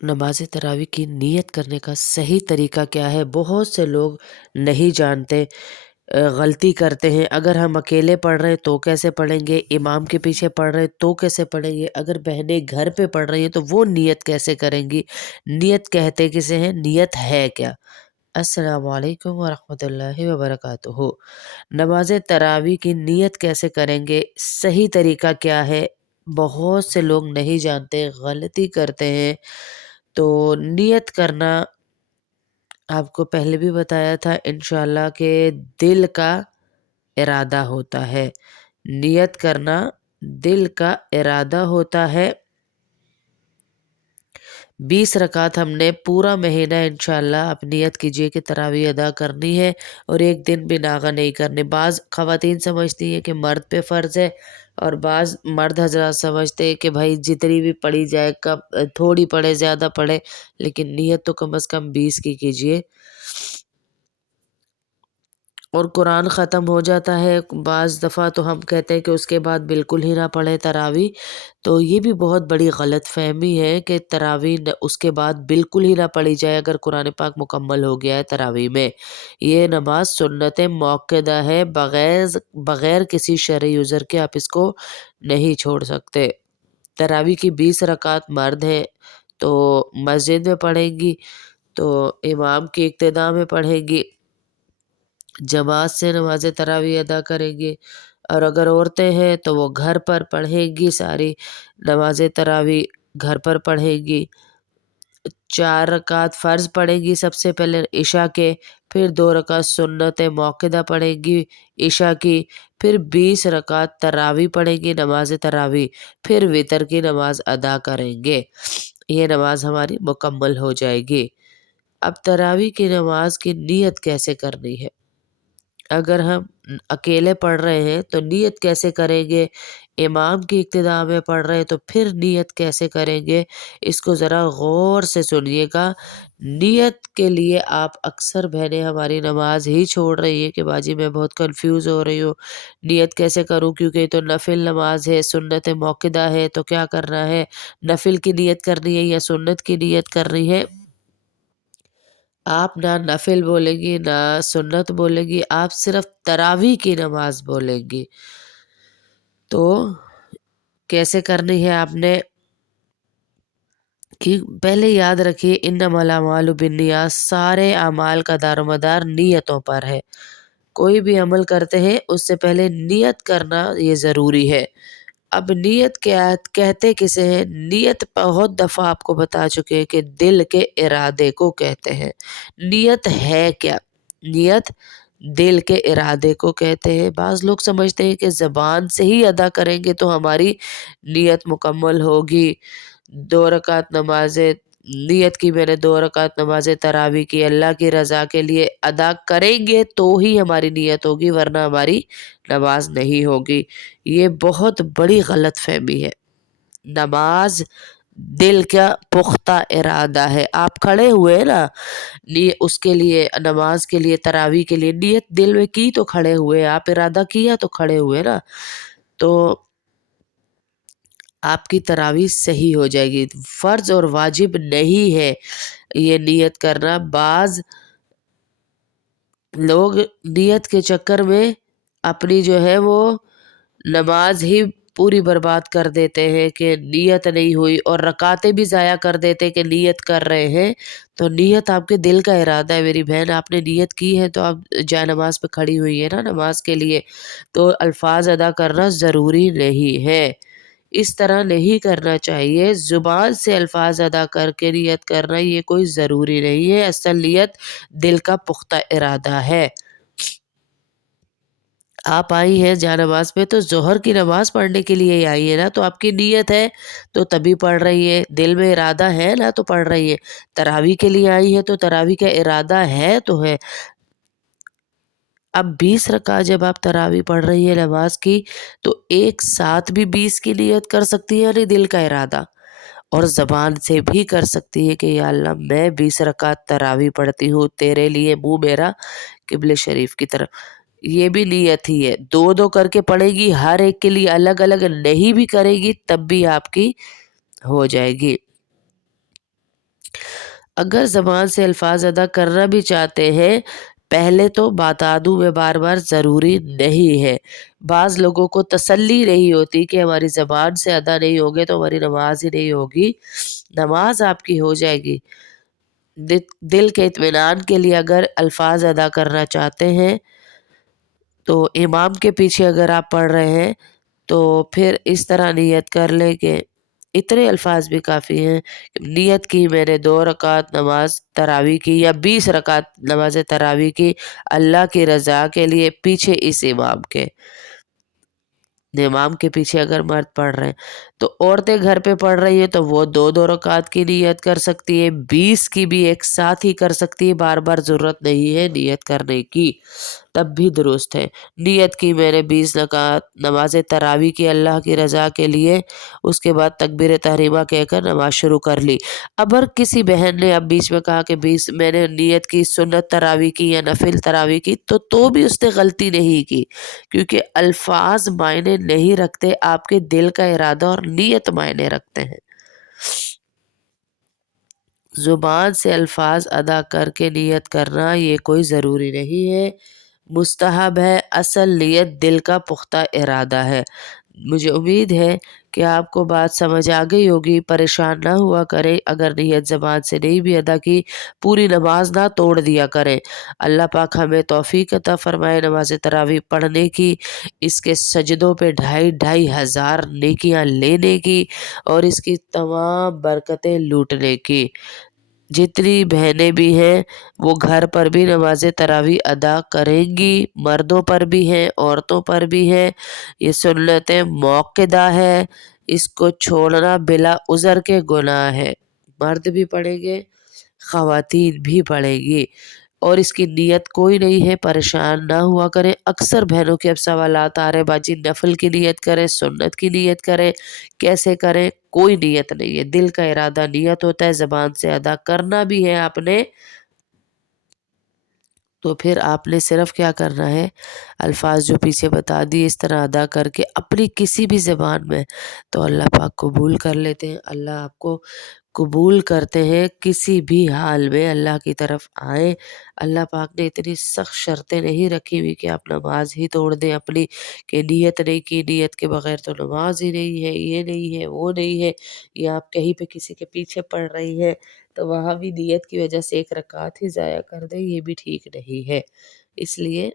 नमाज तरावी की नियत करने का सही तरीका क्या है? बहुत से लोग नहीं जानते, गलती करते हैं। अगर हम अकेले पढ़ रहे हैं तो कैसे पढ़ेंगे, इमाम के पीछे पढ़ रहे हैं तो कैसे पढ़ेंगे, अगर बहनें घर पे पढ़ रही हैं तो वो नियत कैसे करेंगी, नियत कहते किसे हैं, नियत है क्या? अस्सलामु अलैकुम वरहमतुल्लाहि वबरकातुहू। नमाज तरावी की नियत कैसे करेंगे, सही तरीका क्या है? बहुत से लोग नहीं जानते, गलती करते हैं। तो नियत करना आपको पहले भी बताया था इंशाल्लाह के दिल का इरादा होता है। नियत करना दिल का इरादा होता है। 20 रकात हमने पूरा महीना इंशाल्लाह आप नियत कीजिए कि तरावी अदा करनी है और एक दिन भी नागा नहीं करने। बाज़ ख़वातीन समझती हैं कि मर्द पे फ़र्ज़ है और बाज़ मर्द हज़रात समझते हैं कि भाई जितनी भी पढ़ी जाए, कम थोड़ी पढ़े ज़्यादा पढ़े, लेकिन नियत तो कम से कम 20 की कीजिए। और कुरान ख़त्म हो जाता है बाज़ दफ़ा तो हम कहते हैं कि उसके बाद बिल्कुल ही ना पढ़ें तरावी। तो ये भी बहुत बड़ी गलतफ़हमी है कि तरावी उसके बाद बिल्कुल ही ना पढ़ी जाए अगर कुरान पाक मुकम्मल हो गया है तरावी में। ये नमाज सुन्नत मौक़दा है, बग़ैर किसी शरई उज़र के आप इसको नहीं छोड़ सकते। तरावी की 20 रकात मर्द हैं तो मस्जिद में पढ़ेंगी, तो इमाम की इक्तिदा में पढ़ेंगी, जमात से नमाज़ तरावी अदा करेंगे। और अगर औरतें हैं तो वो घर पर पढ़ेंगी, सारी नमाज़ तरावी घर पर पढ़ेंगी। 4 रकात फ़र्ज़ पढ़ेंगी सबसे पहले इशा के, फिर 2 रकात सुन्नत मौक़दा पढ़ेंगी इशा की, फिर 20 रकात तरावी पढ़ेंगी नमाज़ तरावी, फिर वितर की नमाज़ अदा करेंगे। ये नमाज़ हमारी मुकम्मल हो जाएगी। अब तरावी की नमाज़ की नियत कैसे करनी है? अगर हम अकेले पढ़ रहे हैं तो नियत कैसे करेंगे, इमाम की इक्तिदा में पढ़ रहे हैं तो फिर नियत कैसे करेंगे, इसको ज़रा गौर से सुनिएगा। नियत के लिए आप अक्सर बहनें हमारी नमाज़ ही छोड़ रही हैं कि बाजी मैं बहुत कन्फ्यूज़ हो रही हूँ, नियत कैसे करूँ क्योंकि ये तो नफ़िल नमाज़ है, सुन्नत मौक़दा है, तो क्या करना है, नफ़िल की नियत करनी है या सुन्नत की नियत करनी है? आप ना नफ़िल बोलेंगी, ना सुन्नत बोलेंगी, आप सिर्फ़ तरावी की नमाज़ बोलेंगी। तो कैसे करनी है आपने कि पहले याद रखिए इन्नमल अमालु बिन्नियात, सारे अमाल का दारोमदार नियतों पर है। कोई भी अमल करते हैं उससे पहले नियत करना ये ज़रूरी है। अब नियत क्या कहते किसे हैं? नियत बहुत दफ़ा आपको बता चुके हैं कि दिल के इरादे को कहते हैं। नियत है क्या? नियत दिल के इरादे को कहते हैं। बाज़ लोग समझते हैं कि ज़बान से ही अदा करेंगे तो हमारी नियत मुकम्मल होगी। 2 रकात नमाज़ें नियत की मैंने 2 रकात नमाज़ तरावी की अल्लाह की रज़ा के लिए अदा करेंगे तो ही हमारी नियत होगी, वरना हमारी नमाज़ नहीं होगी। ये बहुत बड़ी गलतफ़हमी है। नमाज़ दिल का पुख्ता इरादा है। आप खड़े हुए ना उसके लिए, नमाज़ के लिए, तरावी के लिए नियत दिल में की तो खड़े हुए, आप इरादा किया तो खड़े हुए ना। तो आपकी तरावी सही हो जाएगी। फ़र्ज़ और वाजिब नहीं है ये नियत करना। बाज़ लोग नियत के चक्कर में अपनी जो है वो नमाज ही पूरी बर्बाद कर देते हैं कि नियत नहीं हुई, और रकातें भी ज़ाया कर देते हैं कि नियत कर रहे हैं। तो नियत आपके दिल का इरादा है मेरी बहन, आपने नियत की है तो आप जाए नमाज पे खड़ी हुई है ना नमाज के लिए, तो अल्फाज अदा करना ज़रूरी नहीं है। इस तरह नहीं करना चाहिए, ज़ुबान से अल्फाज अदा करके नियत करना ये कोई ज़रूरी नहीं है। असल नियत दिल का पुख्ता इरादा है। आप आई हैं जानमाज़ पे तो ज़ोहर की नमाज़ पढ़ने के लिए ही आई है ना, तो आपकी नीयत है तो तभी पढ़ रही है, दिल में इरादा है ना तो पढ़ रही है। तरावी के लिए आई है तो तरावी का इरादा है तो है। अब 20 रकात जब आप तरावी पढ़ रही है नमाज की, तो एक साथ भी 20 की नियत कर सकती है, यानी दिल का इरादा, और ज़बान से भी कर सकती है कि या अल्लाह मैं 20 रकात तरावी पढ़ती हूँ तेरे लिए, मुँह मेरा किबले शरीफ की तरफ। ये भी नियत ही है। 2-2 करके पढ़ेगी, हर एक के लिए अलग-अलग नहीं भी करेगी तब भी आपकी हो जाएगी। اگر زبان سے الفاظ ادا کرنا بھی چاہتے ہیں، پہلے تو بتا دوں میں بار بار ضروری نہیں ہے۔ بعض لوگوں کو تسلی نہیں ہوتی کہ ہماری زبان سے ادا نہیں ہوگے تو ہماری نماز ہی نہیں ہوگی۔ نماز آپ کی ہو جائے گی۔ دل کے اطمینان کے لیے اگر الفاظ ادا کرنا چاہتے ہیں تو امام کے پیچھے اگر آپ پڑھ رہے ہیں تو پھر اس طرح نیت کر لیں کہ اتنے الفاظ بھی کافی ہیں۔ نیت کی میں نے 2 رکعت نماز تراویح کی یا 20 رکعت نماز تراویح کی اللہ کی رضا کے لیے پیچھے اس امام کے۔ امام کے پیچھے اگر مرد پڑھ رہے ہیں تو عورتیں گھر پہ پڑھ رہی ہیں تو وہ 2 رکعت کی نیت کر سکتی ہے، 20 کی بھی ایک ساتھ ہی کر سکتی ہے، بار بار ضرورت نہیں ہے نیت کرنے کی، تب بھی درست ہے۔ نیت کی میں نے 20 رکعت نماز تراویح کی اللہ کی رضا کے لیے، اس کے بعد تکبیر تحریمہ کہہ کر نماز شروع کر لی۔ اگر کسی بہن نے اب بیچ میں کہا کہ 20 میں نے نیت کی سنت تراویح کی یا نفل تراویح کی تو بھی اس نے غلطی نہیں کی، کیونکہ الفاظ معنی نہیں رکھتے، آپ کے دل کا ارادہ اور نیت معنی رکھتے ہیں۔ زبان سے الفاظ ادا کر کے نیت کرنا یہ کوئی ضروری نہیں ہے، مستحب ہے، اصل نیت دل کا پختہ ارادہ ہے۔ مجھے امید ہے کہ آپ کو بات سمجھ آ گئی ہوگی، پریشان نہ ہوا کریں، اگر نیت زبان سے نہیں بھی ادا کی پوری نماز نہ توڑ دیا کریں۔ اللہ پاک ہمیں توفیق عطا فرمائے نماز تراویح پڑھنے کی، اس کے سجدوں پہ 2,500 نیکیاں لینے کی اور اس کی تمام برکتیں لوٹنے کی۔ جتنی بہنیں بھی ہیں وہ گھر پر بھی نماز تراویح ادا کریں گی، مردوں پر بھی ہیں، عورتوں پر بھی ہے، یہ سنت موقدہ ہے، اس کو چھوڑنا بلا عذر کے گناہ ہے۔ مرد بھی پڑھیں گے، خواتین بھی پڑھیں گی، اور اس کی نیت کوئی نہیں ہے، پریشان نہ ہوا کریں۔ اکثر بہنوں کے اب سوالات آ رہے باجی نفل کی نیت کریں، سنت کی نیت کریں، کیسے کریں؟ کوئی نیت نہیں ہے، دل کا ارادہ نیت ہوتا ہے، زبان سے ادا کرنا بھی ہے آپ نے تو پھر آپ نے صرف کیا کرنا ہے، الفاظ جو پیچھے بتا دیے اس طرح ادا کر کے اپنی کسی بھی زبان میں تو اللہ پاک قبول کر لیتے ہیں۔ اللہ آپ کو قبول کرتے ہیں، کسی بھی حال میں اللہ کی طرف آئیں۔ اللہ پاک نے اتنی سخت شرطیں نہیں رکھی ہوئی کہ آپ نماز ہی توڑ دیں اپنی، کہ نیت نہیں کی، نیت کے بغیر تو نماز ہی نہیں ہے، یہ نہیں ہے، وہ نہیں ہے، یا آپ کہیں پہ کسی کے پیچھے پڑھ رہی ہیں تو وہاں بھی نیت کی وجہ سے 1 رکعت ہی ضائع کر دیں، یہ بھی ٹھیک نہیں ہے۔ اس لیے